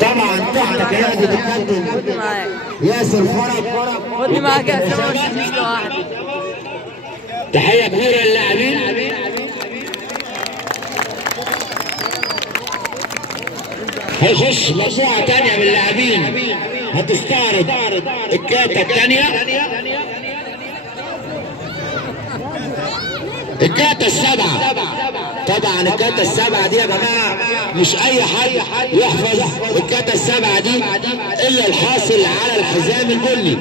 طبعا تحت قيادة الكابتن ياسر فرج. خدني معاك يا اسامه بس مش لوحدي. تحية كبيرة للاعبين. هيخش مجموعة تانية من اللاعبين هتستعرض الكاتا التانية، الكاتا السبعة. طبعا الكاتا السبعة دي يا جماعة مش أي حد يحفظ الكاتا السبعة دي إلا الحاصل على الحزام البني،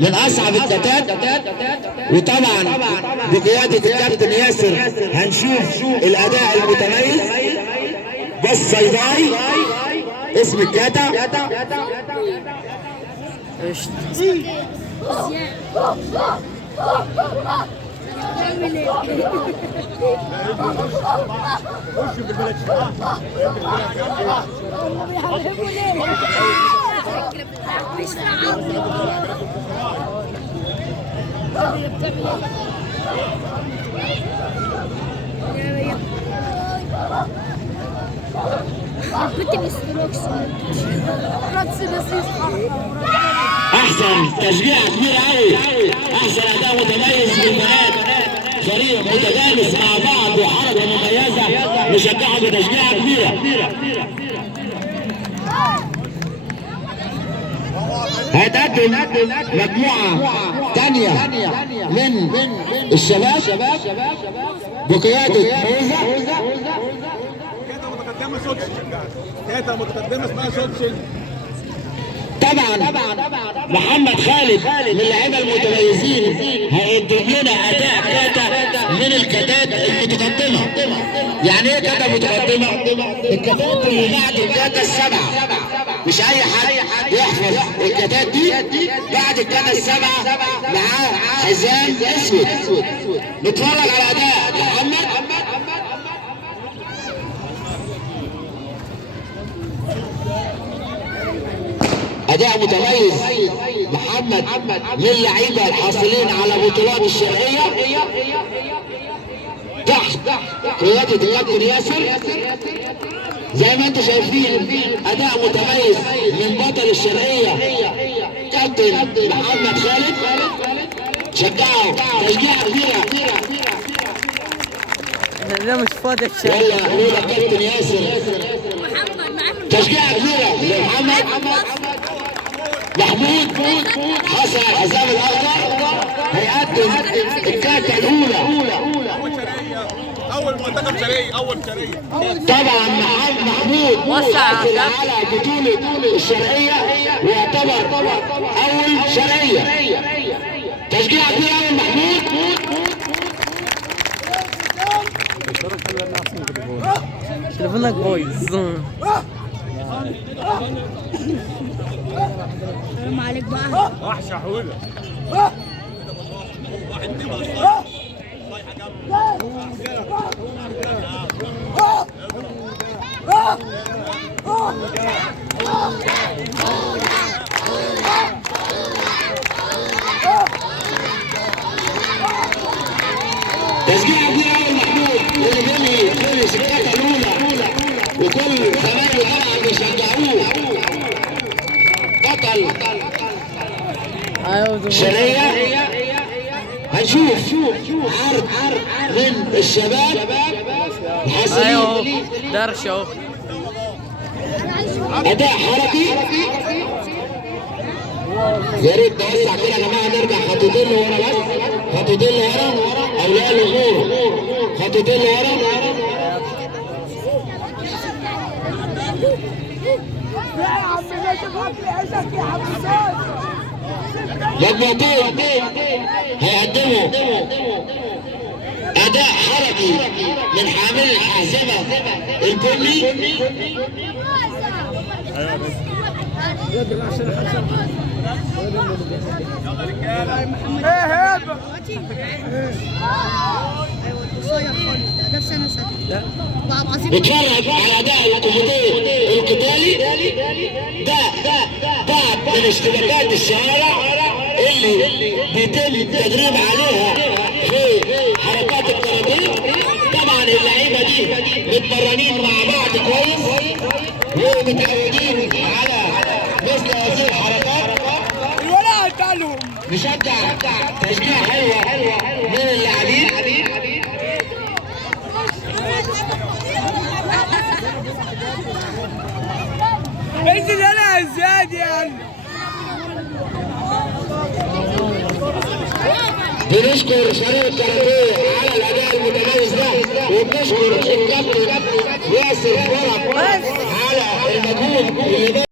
من أصعب الكاتات. وطبعا بقيادة الكابتن ياسر هنشوف الأداء المتميز. بس صيداي اسم الكاتا. احسن تشجيع كبير قوي، احسن اداء متميز للبنات، فريق متجانس مع بعض وحركه مميزه، نشجعهم بتشجيعه كبيره. هتقدم مجموعه ثانيه من الشباب بقياده موزه. كده متقدمه اسمها سوتشي. طبعا محمد خالد من اللعيبه المتميزين هيقدم لنا اداء كاتا من الكاتات المتقدمه. يعني ايه كاتا متقدمه؟ الكاتات اللي بعد الكاتا السبعه، مش اي حد يحفظ الكاتات دي. بعد الكاتا السبعه معاه حزام اسود. نتفرج على اداء محمد. اداء متميز محمد من اللعيبه الحاصلين على بطولات الشرقيه تحت قياده الكابتن ياسر. زي ما انتم شايفين اداء متميز من بطل الشرقيه كابتن محمد خالد. شجعوا تشجيعه كبيره. ده مش فاضي يلا نقول الكابتن ياسر تشجيعه كبيره لمحمد. محمود حصل على الحزام الاخضر، هيقدم الكاتا الاولى. اول منتخب شرقي، اول شرقيه. طبعا محمود حصل على بطوله الشرقيه ويعتبر اول شرقيه. تشجيع كبير قوي محمود. تليفونك بايظ. حرام عليك بقى. وحشه حوله. تشجيع كبير قوي محمود اللي بيني فينش الكاتا الاولى، وكل زمايله طبعا بيشجعوه. بطل شرقية. هنشوف عرض من الشباب الحاسمين. درش اهو. اداء حركي. يا ريت نوسع كده يا جماعه، نرجع خطوتين لورا بس، خطوتين لورا. اولياء الامور خطوتين لورا. مجموعتين هيقدموا اداء حركي من حامل الحازمه البني. نتفرج على اداء الكوميتيه القتالي. ده من اشتباكات الشوارع اللي بيتم التدريب عليها في حركات الكاراتيه. طبعا اللعيبه دي متمرنين مع بعض كويس. ومتعودين على مثل هذه الحركات. الولد قالوا نشجع تشجيع حلوة من اللاعبين. انزل انا ازاي يعني. بنشكر فريق الكاراتيه على الاداء المتميز ده، وبنشكر الكابتن ياسر فرج على المجهود اللي